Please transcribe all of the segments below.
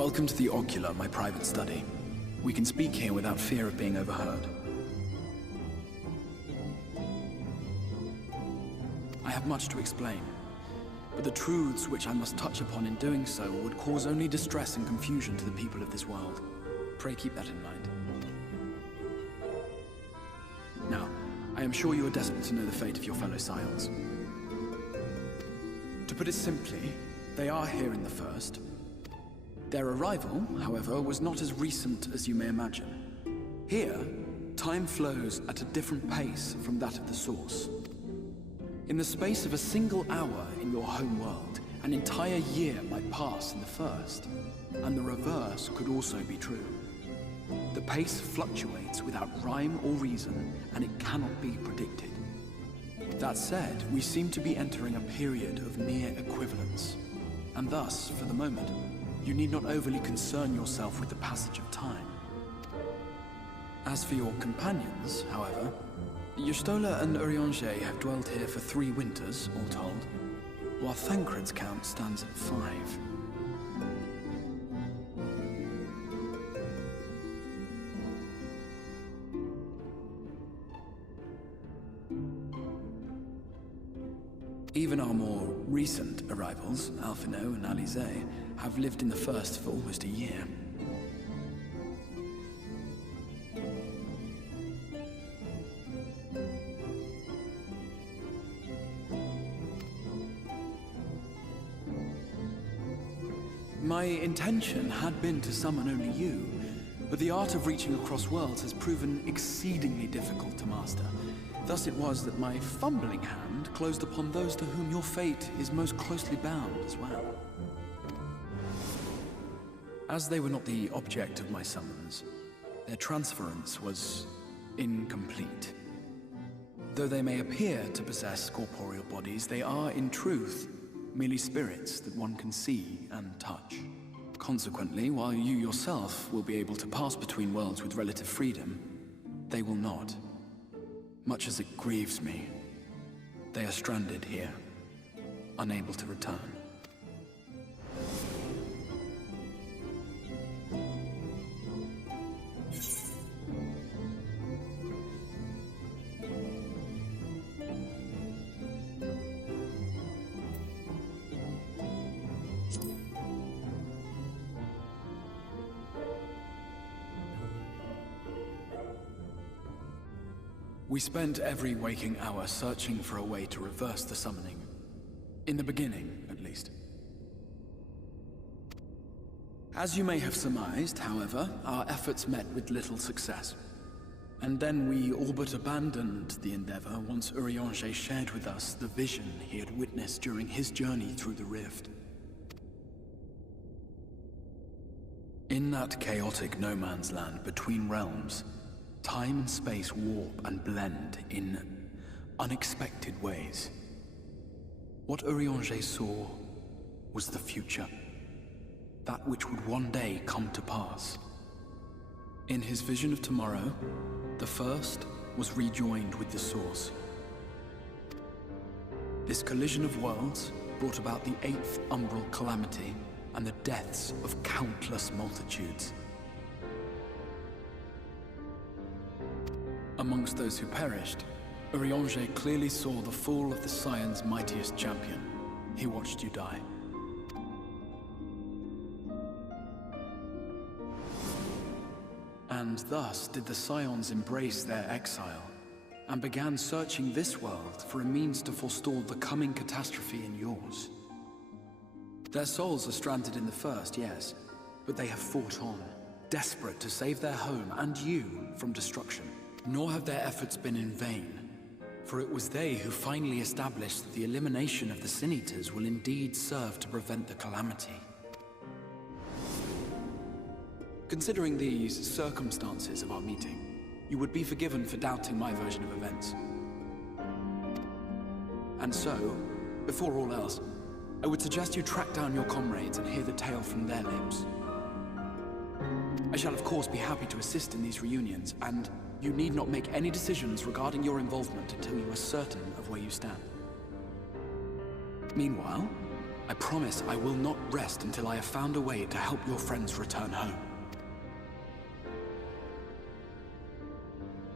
Welcome to the Ocular, my private study. We can speak here without fear of being overheard. I have much to explain, but the truths which I must touch upon in doing so would cause only distress and confusion to the people of this world. Pray keep that in mind. Now, I am sure you are desperate to know the fate of your fellow Scions. To put it simply, they are here in the First. Their arrival, however, was not as recent as you may imagine. Here, time flows at a different pace from that of the Source. In the space of a single hour in your home world, an entire year might pass in the First, and the reverse could also be true. The pace fluctuates without rhyme or reason, and it cannot be predicted. That said, we seem to be entering a period of near equivalence, and thus, for the moment, you need not overly concern yourself with the passage of time. As for your companions, however, Y'shtola and Urianger have dwelled here for 3 winters, all told, while Thancred's count stands at 5. Even our more recent arrivals, Alphino and Alizé, have lived in the First for almost a year. My intention had been to summon only you, but the art of reaching across worlds has proven exceedingly difficult to master. Thus it was that my fumbling hand closed upon those to whom your fate is most closely bound as well. As they were not the object of my summons, their transference was incomplete. Though they may appear to possess corporeal bodies, they are, in truth, merely spirits that one can see and touch. Consequently, while you yourself will be able to pass between worlds with relative freedom, they will not. Much as it grieves me, they are stranded here, unable to return. We spent every waking hour searching for a way to reverse the summoning. In the beginning, at least. As you may have surmised, however, our efforts met with little success. And then we all but abandoned the endeavor once Urianger shared with us the vision he had witnessed during his journey through the rift. In that chaotic no-man's land between realms, time and space warp and blend in unexpected ways. What Urianger saw was the future. That which would one day come to pass. In his vision of tomorrow, the First was rejoined with the Source. This collision of worlds brought about the 8th umbral calamity and the deaths of countless multitudes. Amongst those who perished, Urianger clearly saw the fall of the Scion's mightiest champion. He watched you die. And thus did the Scions embrace their exile, and began searching this world for a means to forestall the coming catastrophe in yours. Their souls are stranded in the First, yes, but they have fought on, desperate to save their home and you from destruction. Nor have their efforts been in vain, for it was they who finally established that the elimination of the Sin Eaters will indeed serve to prevent the calamity. Considering these circumstances of our meeting, you would be forgiven for doubting my version of events. And so, before all else, I would suggest you track down your comrades and hear the tale from their lips. I shall of course be happy to assist in these reunions, and you need not make any decisions regarding your involvement until you are certain of where you stand. Meanwhile, I promise I will not rest until I have found a way to help your friends return home.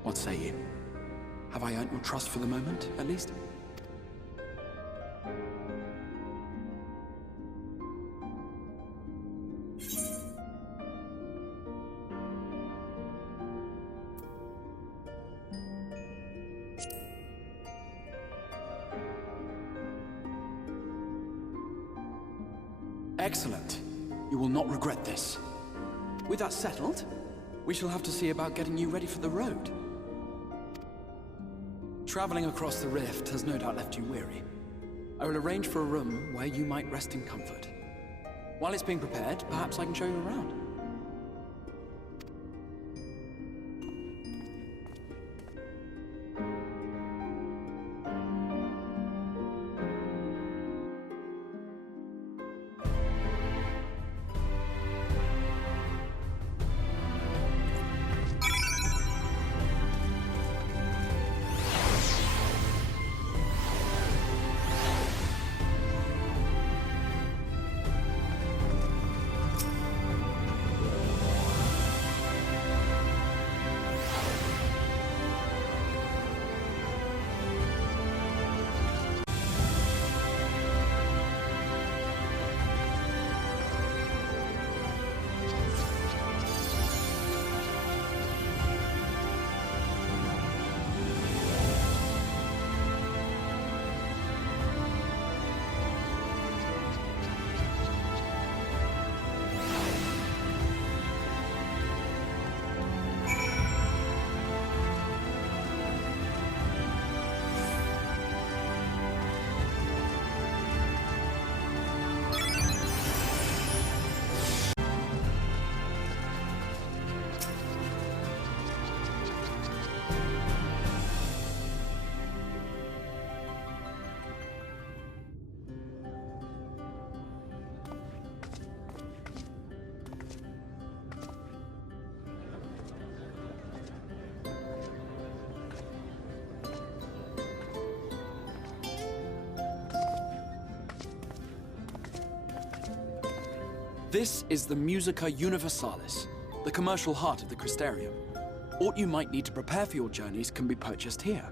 What say you? Have I earned your trust for the moment, at least? Excellent. You will not regret this. With that settled, we shall have to see about getting you ready for the road. Traveling across the rift has no doubt left you weary. I will arrange for a room where you might rest in comfort. While it's being prepared, perhaps I can show you around. This is the Musica Universalis, the commercial heart of the Crystarium. Aught you might need to prepare for your journeys can be purchased here.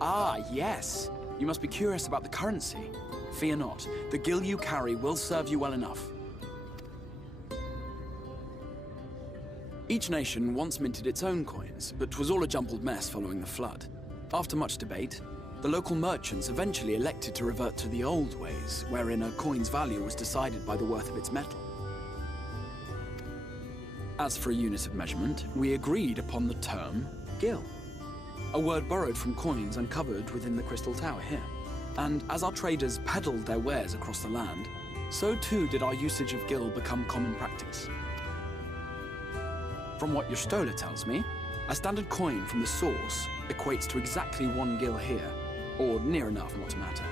Ah, yes. You must be curious about the currency. Fear not. The gil you carry will serve you well enough. Each nation once minted its own coins, but 'twas all a jumbled mess following the flood. After much debate, the local merchants eventually elected to revert to the old ways, wherein a coin's value was decided by the worth of its metal. As for a unit of measurement, we agreed upon the term gil, a word borrowed from coins uncovered within the Crystal Tower here. And as our traders peddled their wares across the land, so too did our usage of gil become common practice. From what your stola tells me, a standard coin from the source equates to exactly 1 gil here, or near enough not to matter.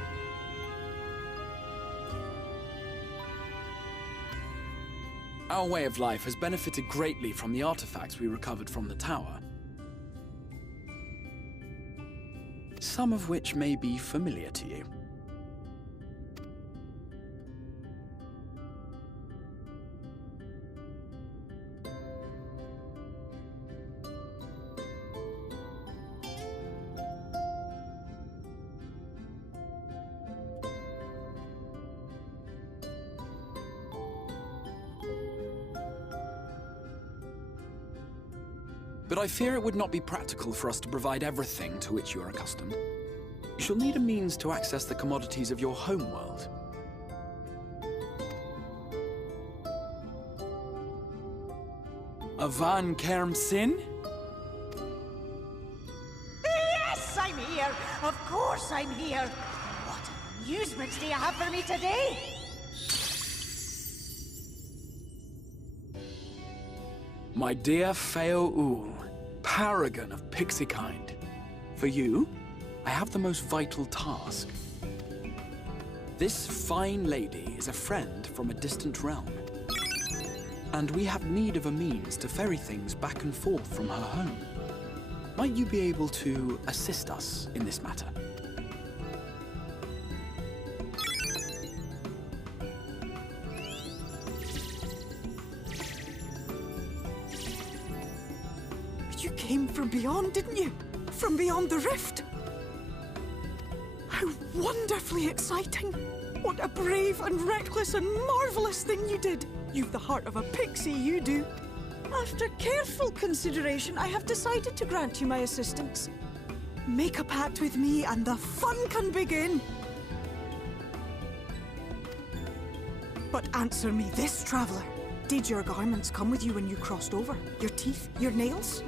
Our way of life has benefited greatly from the artifacts we recovered from the tower, some of which may be familiar to you. But I fear it would not be practical for us to provide everything to which you are accustomed. You shall need a means to access the commodities of your homeworld. Avan Kerm Sin? Yes, I'm here! Of course I'm here! What amusements do you have for me today? My dear Feo Ul, paragon of pixie kind. For you, I have the most vital task. This fine lady is a friend from a distant realm. and we have need of a means to ferry things back and forth from her home. Might you be able to assist us in this matter? You came from beyond, didn't you? From beyond the rift? How wonderfully exciting! What a brave and reckless and marvellous thing you did! You've the heart of a pixie, you do. After careful consideration, I have decided to grant you my assistance. Make a pact with me and the fun can begin. But answer me this, traveller. Did your garments come with you when you crossed over? Your teeth? Your nails?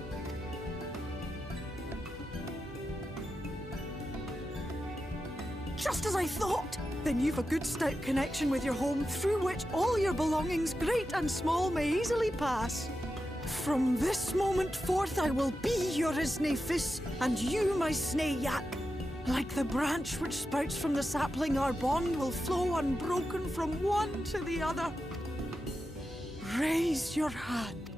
Just as I thought! Then you've a good stout connection with your home through which all your belongings, great and small, may easily pass. From this moment forth I will be your Isnefis, and you my Snayak. Like the branch which sprouts from the sapling, our bond will flow unbroken from one to the other. Raise your hand.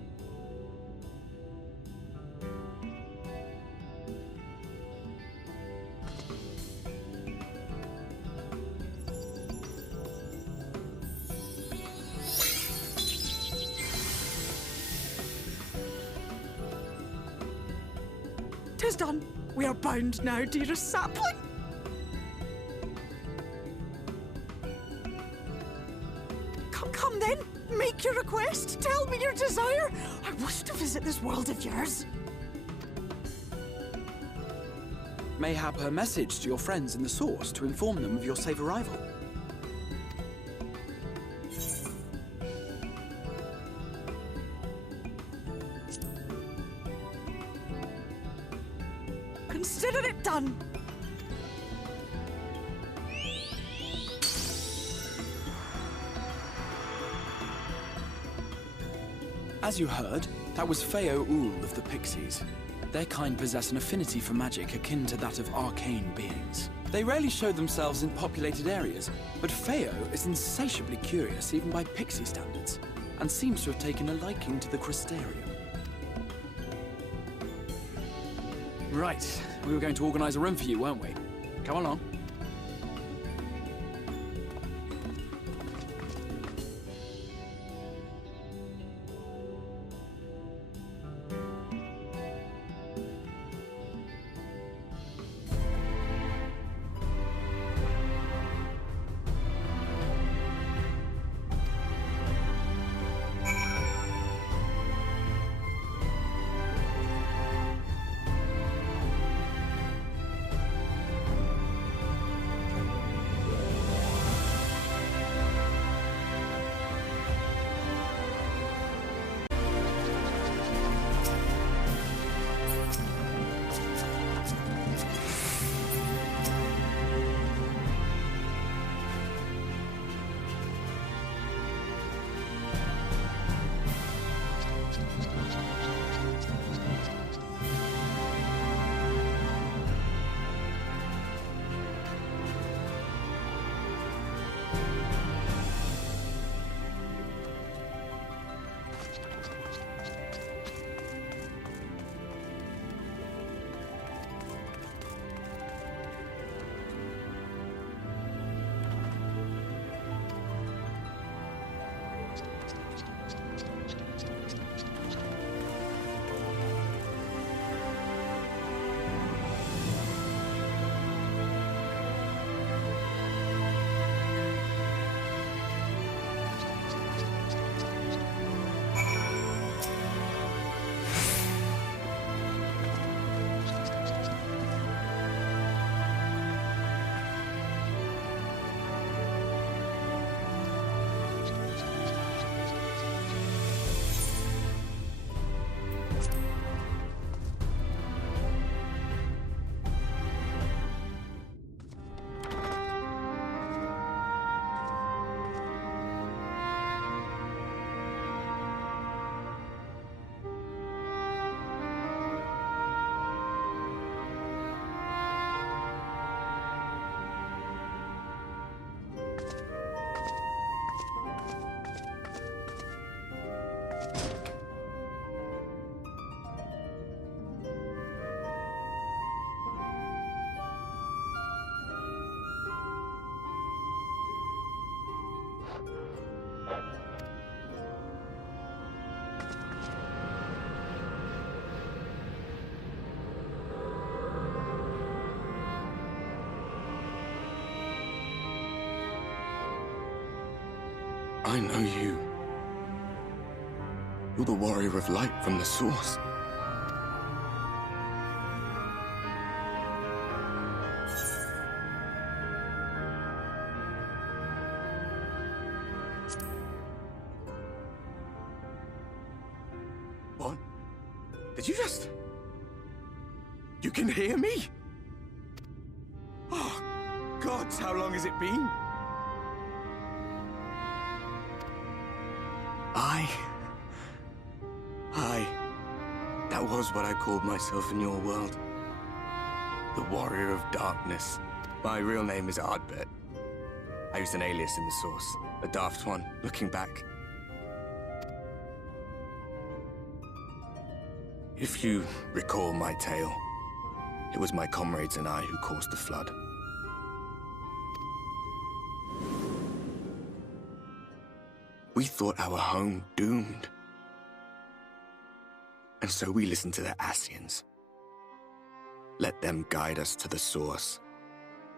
Tis done. We are bound now, dearest sapling. Come then. Make your request. Tell me your desire. I wish to visit this world of yours. Mayhap her message to your friends in the Source to inform them of your safe arrival. Consider it done. As you heard, that was Feo Ul of the Pixies. Their kind possess an affinity for magic akin to that of arcane beings. They rarely show themselves in populated areas, but Feo is insatiably curious even by Pixie standards, and seems to have taken a liking to the Crystarium. Right, we were going to organize a room for you, weren't we? Come along. I know you. You're the warrior of light from the source. What? Did you just... You can hear me? Oh, gods, how long has it been? That was what I called myself in your world. The Warrior of Darkness. My real name is Ardbert. I used an alias in the source. A daft one, looking back. If you recall my tale, it was my comrades and I who caused the flood. We thought our home doomed. And so we listened to the Ascians. Let them guide us to the source,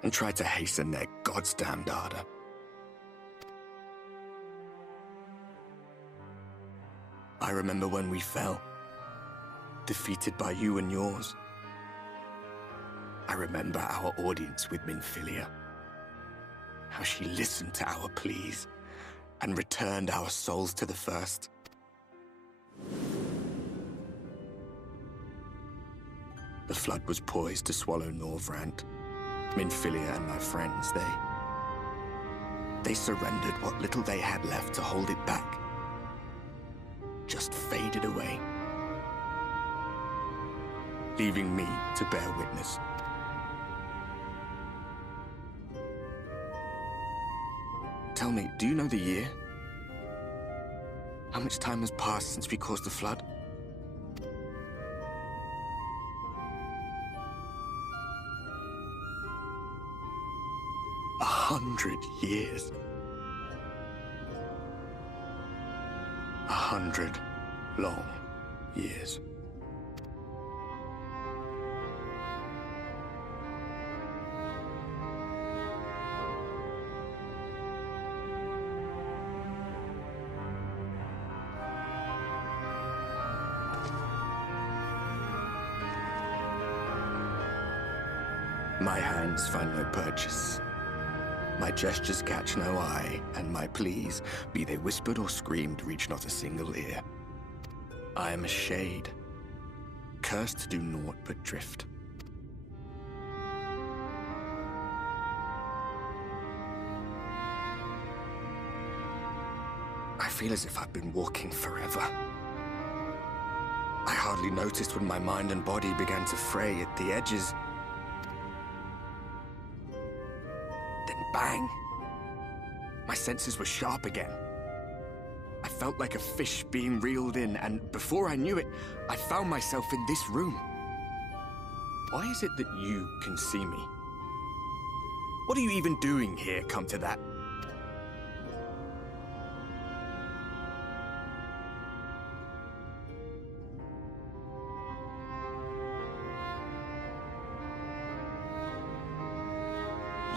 and try to hasten their goddamned ardor. I remember when we fell, defeated by you and yours. I remember our audience with Minfilia, how she listened to our pleas, and returned our souls to the First. The flood was poised to swallow Norvrandt, Minfilia and my friends. They surrendered what little they had left to hold it back. Just faded away, leaving me to bear witness. Tell me, do you know the year? How much time has passed since we caused the flood? 100 years. 100 long years. My hands find no purchase. My gestures catch no eye, and my pleas, be they whispered or screamed, reach not a single ear. I am a shade, cursed to do naught but drift. I feel as if I've been walking forever. I hardly noticed when my mind and body began to fray at the edges. Bang! My senses were sharp again. I felt like a fish being reeled in, and before I knew it, I found myself in this room. Why is it that you can see me? What are you even doing here, come to that?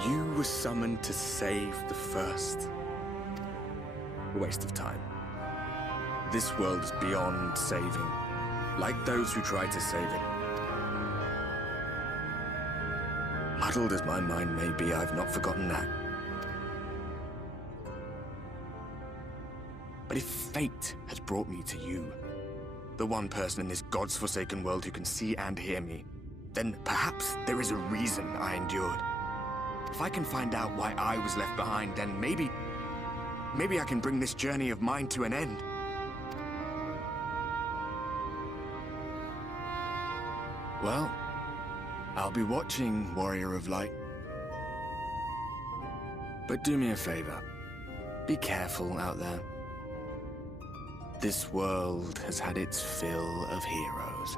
You were summoned to save the First. A waste of time. This world is beyond saving, like those who tried to save it. Muddled as my mind may be, I've not forgotten that. But if fate has brought me to you, the one person in this God's forsaken world who can see and hear me, then perhaps there is a reason I endured. If I can find out why I was left behind, then maybe I can bring this journey of mine to an end. Well, I'll be watching, Warrior of Light. But do me a favor. Be careful out there. This world has had its fill of heroes.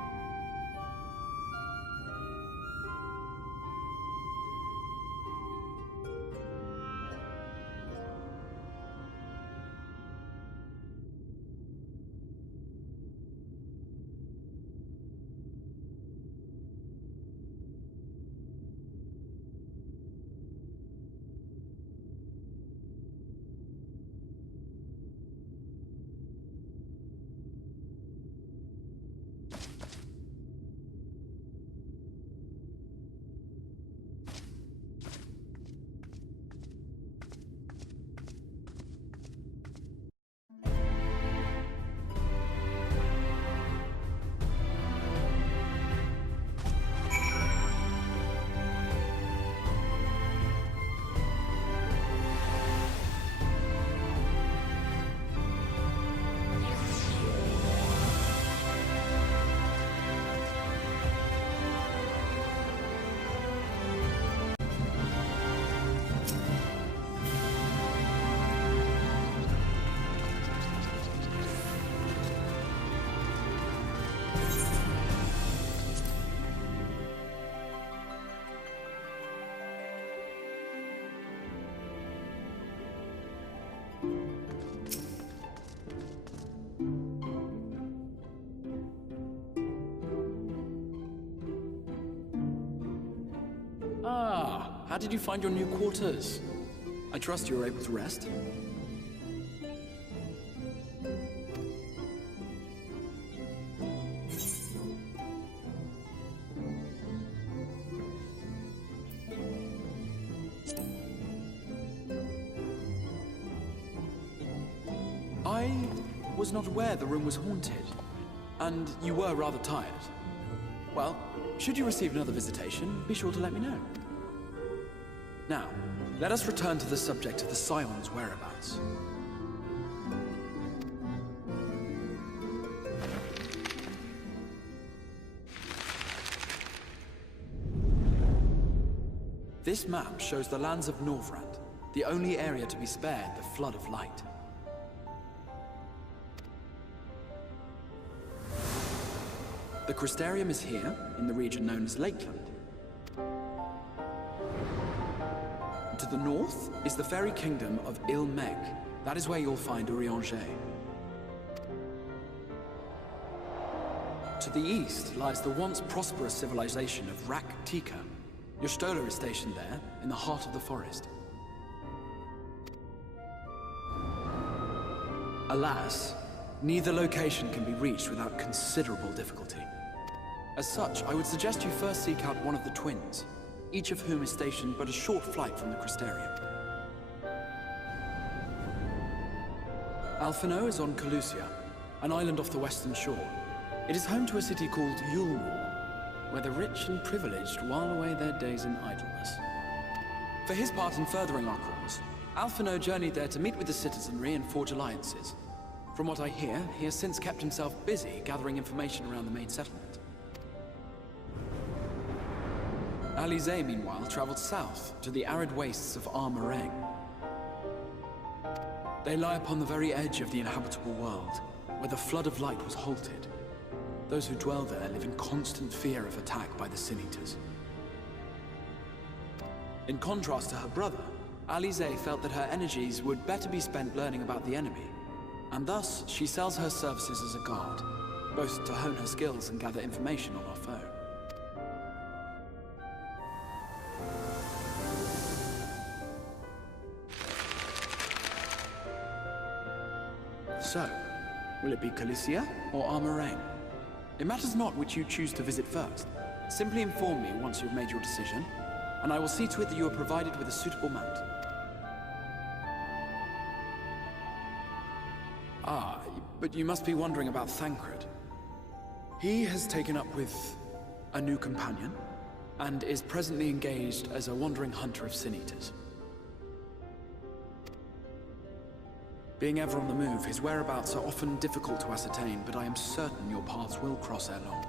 How did you find your new quarters? I trust you were able to rest? I was not aware the room was haunted, and you were rather tired. Well, should you receive another visitation, be sure to let me know. Now, let us return to the subject of the Scion's whereabouts. This map shows the lands of Norvrandt, the only area to be spared the flood of light. The Crystarium is here, in the region known as Lakeland. To the north is the fairy kingdom of Il-Meg. That is where you'll find Urianger. To the east lies the once prosperous civilization of Rak-Tika. Your Stola is stationed there, in the heart of the forest. Alas, neither location can be reached without considerable difficulty. As such, I would suggest you first seek out one of the twins, each of whom is stationed but a short flight from the Crystarium. Alphino is on Calusia, an island off the western shore. It is home to a city called Yulmore, where the rich and privileged while away their days in idleness. For his part in furthering our cause, Alphino journeyed there to meet with the citizenry and forge alliances. From what I hear, he has since kept himself busy gathering information around the main settlement. Alize, meanwhile, traveled south to the arid wastes of Armareng. They lie upon the very edge of the inhabitable world, where the flood of light was halted. Those who dwell there live in constant fear of attack by the Sin Eaters. In contrast to her brother, Alize felt that her energies would better be spent learning about the enemy, and thus she sells her services as a guard, both to hone her skills and gather information on our foe. So, will it be Calicia or Armareng? It matters not which you choose to visit first. Simply inform me once you've made your decision, and I will see to it that you are provided with a suitable mount. Ah, but you must be wondering about Thancred. He has taken up with a new companion, and is presently engaged as a wandering hunter of Sin Eaters. Being ever on the move, his whereabouts are often difficult to ascertain, but I am certain your paths will cross ere long.